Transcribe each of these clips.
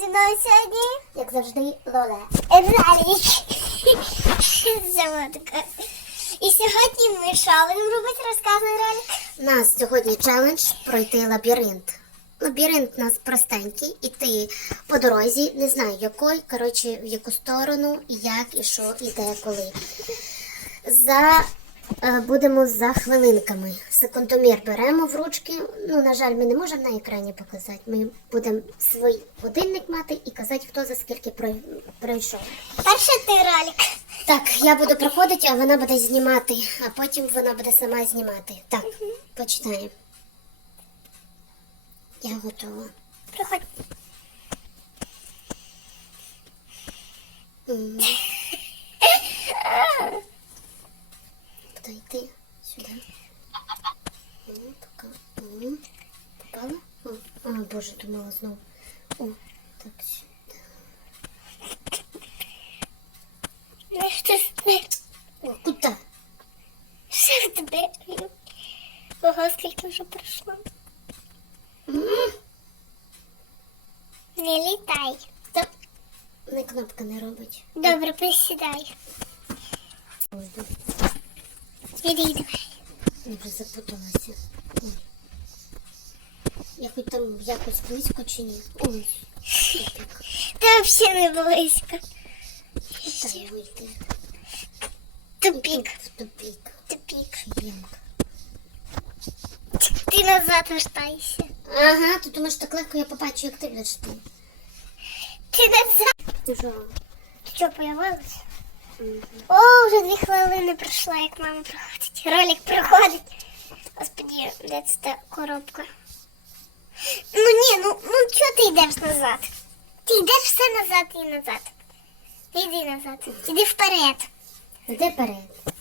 зі мною сьогодні, Як завжди, Лоле. Заводка. І сьогодні ми будемо робити, розказуй Ралік. У нас сьогодні челендж пройти лабіринт. Лабіринт у нас простенький, іти по дорозі, не знаю якої, коротше, в яку сторону, як, і що, і де, коли. За, будемо за хвилинками. Секундомір беремо в ручки. Ну, на жаль, ми не можемо на екрані показати. Ми будемо свій годинник мати і казати, хто за скільки пройшов. Перше ти Ралік. Так, я буду проходити, а вона буде знімати, а потім вона буде сама знімати. Так, починаємо. Я готова. Приходь. М. Куди йти? Сюди. Попала? О, а, боже, думала знову. О, так, сюди. Ну що ти? О, куди? Що в тебе? Ого, скільки вже пройшло. Не літай. Та не кнопка не робить. Добре, присідай. Ой, да. Я вже запуталася. Ой. Я хоч там якось близько чи ні? Ой. Ти взагалі не близько. Дай вийти. Тупік. Тупік. Тупік. Ямка. Ти назад вертайся. Ага, ти думаєш, так легко я побачу, як ти будеш ти. Ти назад. Ти що? Мгм. О, вже дві хвилини пройшло, як мама проходить. Ролик проходить. Господи, де це та коробка? Ну ні, ну, ну чого ти йдеш назад? Ти йдеш все назад і назад. Іди назад. Іди вперед. Де перед?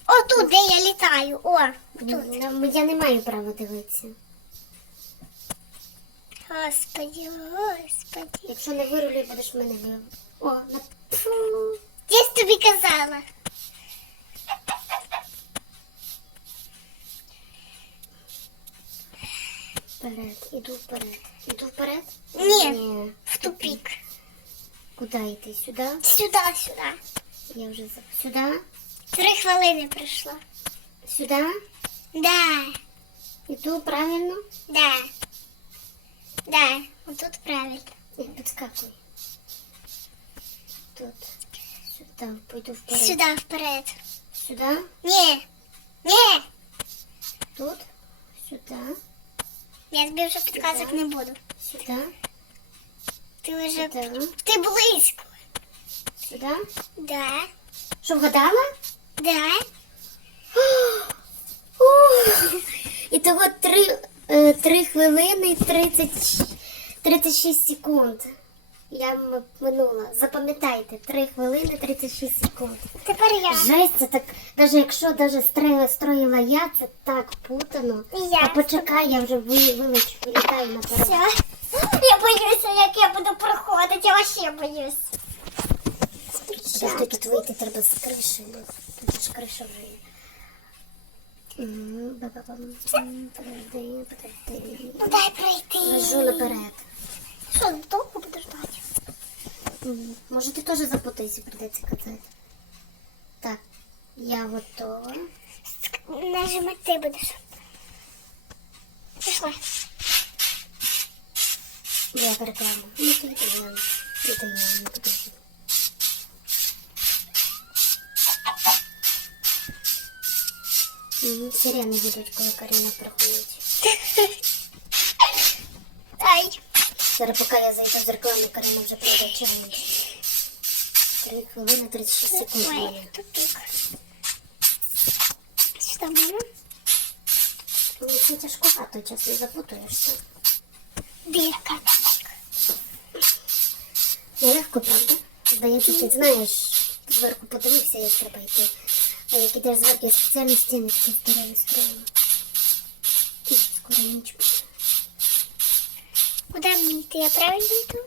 О, тут, де я літаю. О, тут. Ну, Я не маю права дивитися. Господи, господи. Якщо не вирулю, будеш мене вив. О, на Фу. Я ж тобі казала. вперед. Іду вперед. Іду вперед? Ні. Ні. В тупік. Куди йти? Сюди? Сюди, сюди. Я вже за- Сюди? Три хвилини пройшло. Сюди? Да, Іду правильно? да. Да, отут правильно. Не підскакуй. Тут. Сюди. Пойду вперед. Сюди вперед. Сюди? Ні. Ні. Тут? Сюди? Я тобі вже підказок не буду. Сюди? Ти вже Сюди? ти близько. Сюди? Да. Що вгадала? Да. І того три, е, три хвилини 30, 36 секунд. Я минула. Запам'ятайте, 3 хвилини 36 секунд. Тепер я. Жесть, це так, навіть якщо даже строїла, строїла я, це так путано. Я. А почекай, я вже вилечу, вилітаю наперед. Все. Я боюся, як я буду проходити. Я вообще боюсь. Подожди, тут вийти треба з криші, бо тут ж криша вже є. М, ба-ба-бам. М, Подожди, подожди. Ну дай пройти. Лежу наперед. Що? М, Може ти теж запутайся, прийдеться казати. Так, я готова. Нажимати ти будеш. Пішла. Я переклала. Ну, ти італіан. Італіан, не подожди. Мгм, Сирени будуть, коли Каріна приходить. Зараз поки я зайду з реклами, Каріна вже прийде челендж. 3 хвилини 36 секунд. Ой, тупик. Що там мама? Ну, це тяжкувато, чесно, запутуєшся. Бірка. Нелегко, правда? Здається, ти знаєш, зверху подивився, як треба йти. А як ідеш зверху, я спеціально стіни такі здорові строїла. Скоро ніч буде. Куди мені йти? Я правильно йду?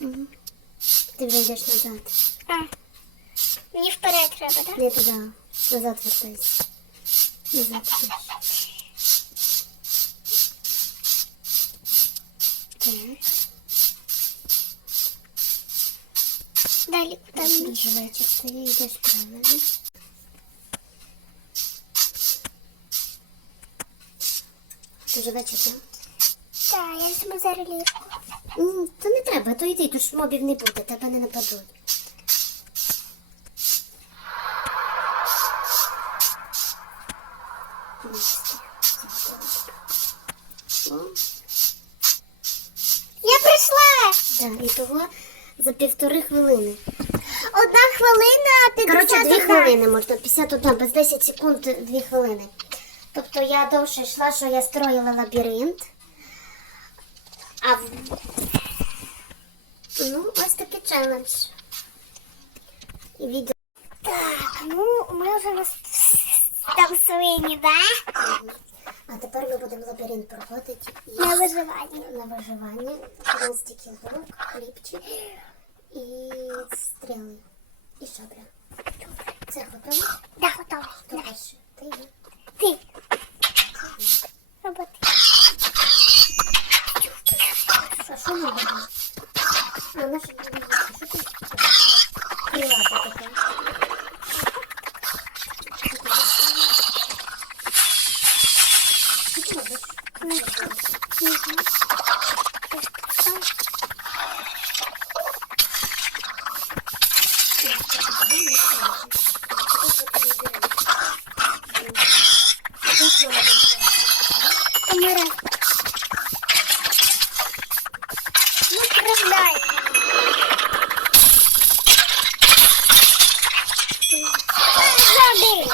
Мгм. Ти вже йдеш назад. А. Мені вперед треба, так? Не туди. Назад вертайся. Назад йдеш. Так. далі куди мені? Дуже вечір, ти йдеш правильно. Дуже вечір, так? Так, я візьму зараз лірку. М, То не треба, то йди, тут ж мобів не буде, тебе не нападуть. Я прийшла! так, і того за півтори хвилини. Одна хвилина, 50 Коротше, дві хвилини можна, 51, без 10 секунд дві хвилини. Тобто я довше йшла, що я строїла лабіринт. А в... Ну, ось такий челендж. І відео. Так, ну ми вже там свині, да? А тепер ми будемо лабіринт проходити і На виживання. на виживання. У нас лук, хлібчик і стріли. І шабля. Це готово? Да, готова. Хто перший? Ти. Ти. Роботи. А що ми робимо? А, наша що ти? Крилата така. Що ти робиш? Не знаю. Помирай. Ну, кривдай. Жабі.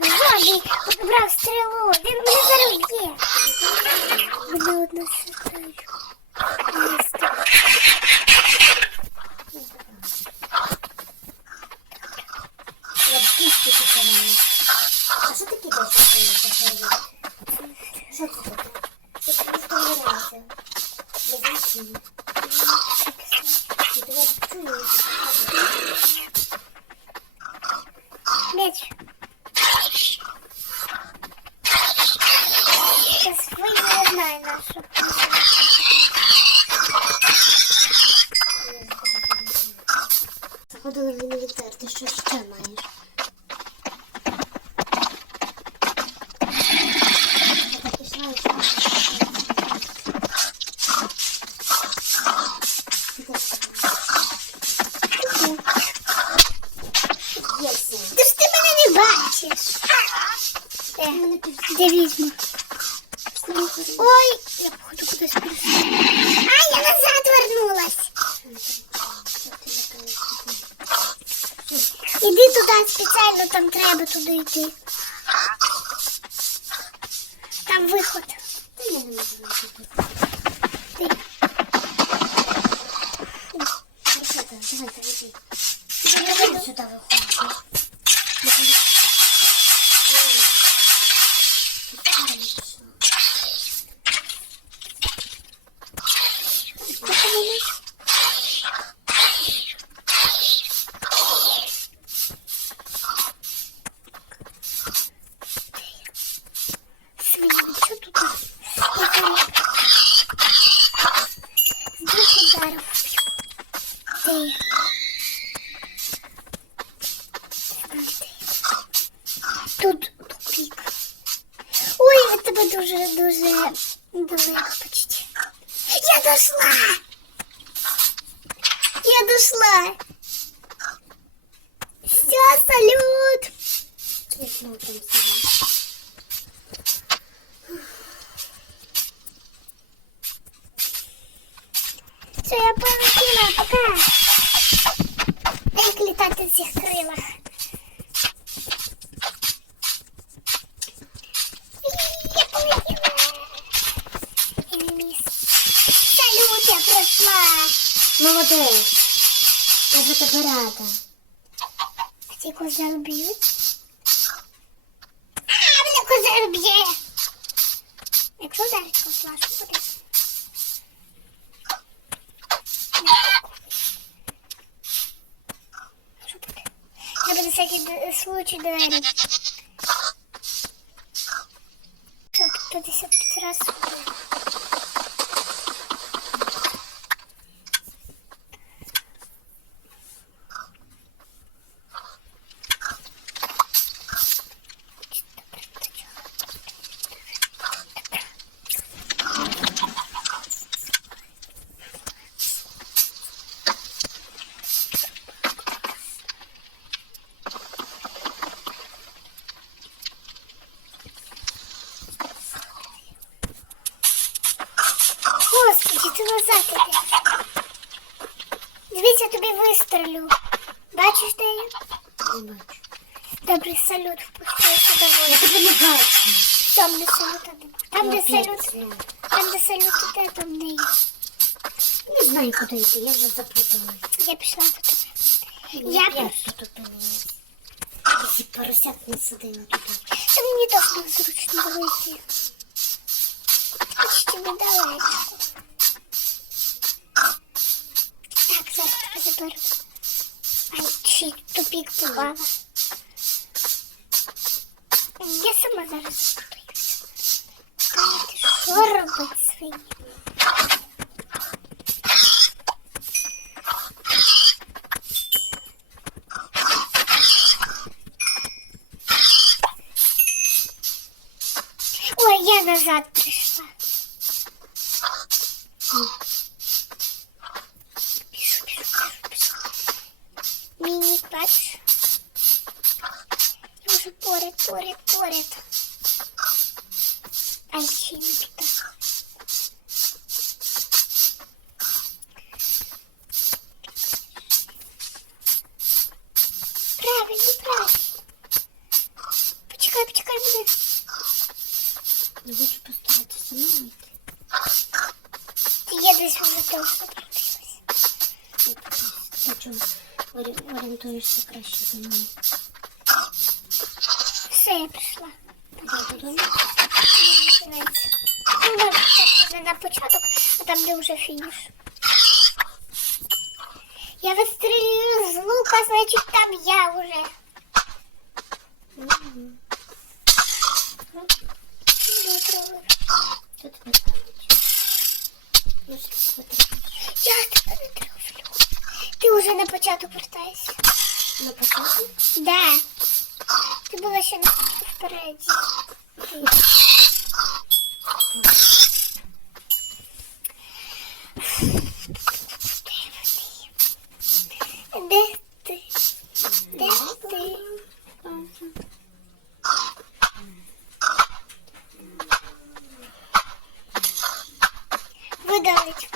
Жабі. Брав стрілу. Він мене зараз б'є. Мене одна ситаю. Я в кісті починаю. А що таке досі стоїть? Що це таке? Ти просто вмираєшся. Без нічого. І тебе чуєш. Меч. Я знаю нашу. Заходила в інвентар, ти що ще маєш? Ти ж ти мене не бачиш. Е, де? Ой, я походу кудись прийшла. А, я назад вернулась. Іди туди спеціально, там треба туди йти. Там виход. Ти. Давайте, йди. Я сюди виходити. Тут тупик. Ой, я тебе дуже, дуже далеко почти. Я дошла! Я дошла! Все, салют! Знову там сидю. Все, я полетіла, пока. Літати в цих крилах. Я полетіла. Міс. Салют, я пройшла. Молодець. Я за тебе рада. А ці козел б'ють? А, мене козел б'є. Якщо зараз козла, що буде? Що буде? Случай всякі д- случаї двері. Так, 55 раз. Господи, ти назад іди. Дивіться, я тобі вистрелю. Бачиш, де я? Не бачу. Добре, салют впустився Я доволі. тебе не. Там, де салют, там, де салют, там, де салют іде, там не є. Не знаю, куди йти, я вже заплуталась. Я пішла по тебе. Я Я тут опинилась. Ці поросят не садила туди. Та мені так незручно було йти. Почти недалечко. Так, зараз тебе заберу. Ай, чи тупік попала. Я сама зараз Що робить свині? Ой, я назад пришла. Пишу, пишу, Ай, ще не туди. Правильно, правильно. Почекай, почекай, буде. Не хочу постаратися самому йти. Я десь вже точно прокрилась. Ти чому орі- орієнтуєшся краще за мною? Все, я прийшла. Ну, так, на початок, а там, де вже фініш. Я вистрілюю з лука, значить там я вже. Я тебе не трофлю. Ти вже на початок вертаєшся. На початку? Да. Ти була ще впереді. Де ти? Де ти? Видалить.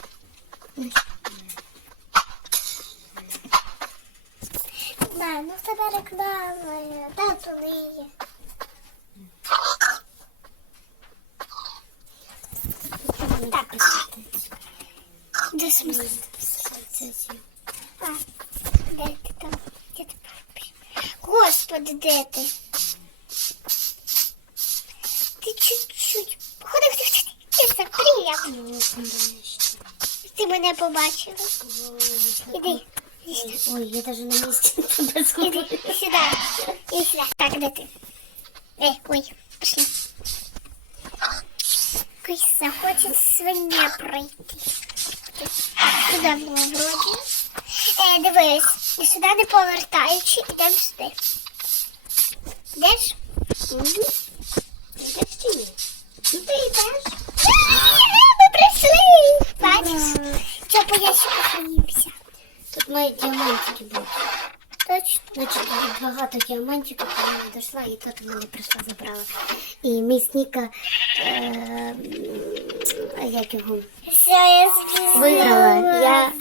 Да, ну в тебе реклама, да, то не є. Так. Де смисл? А, де ти там? Де ти папі? Господи, де ти? Ти чуть-чуть. Ходи, ходи, ходи. Кіса, привіт. Ти мене побачила. Іди. Ой, я даже на місці Іди сюди. Іди сюди. Так, де ти? Ей, ой, пішли. Кися, хоче свиня пройти. Туди було вроді. Е, дивись, і сюди не повертаючи, йдемо сюди. Йдеш? Йдеш чи ні? Ну ти йдеш. Ми? Тут мої діамантики бути. Значить, багато діамантиків до мене дійшла, і тут мене прийшла, забрала. І мій сніка, е, як його, Все, я виграла.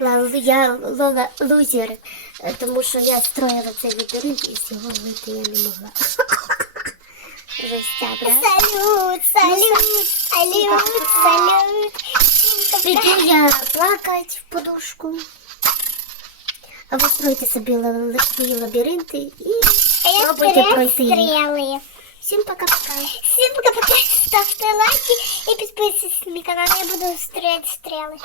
Я, я лола, лузер, е, тому що я строїла цей лабіринт і всього вийти я не могла. Жестя. Салют, салют, салют, салют. Піду я плакать в подушку. А ви стройте собі свої лабіринти і пробуйте пройти. стріли. Всім пока-пока. Всім пока-пока, ставте лайки і підписуйтесь на мій канал, я буду стріляти стріли.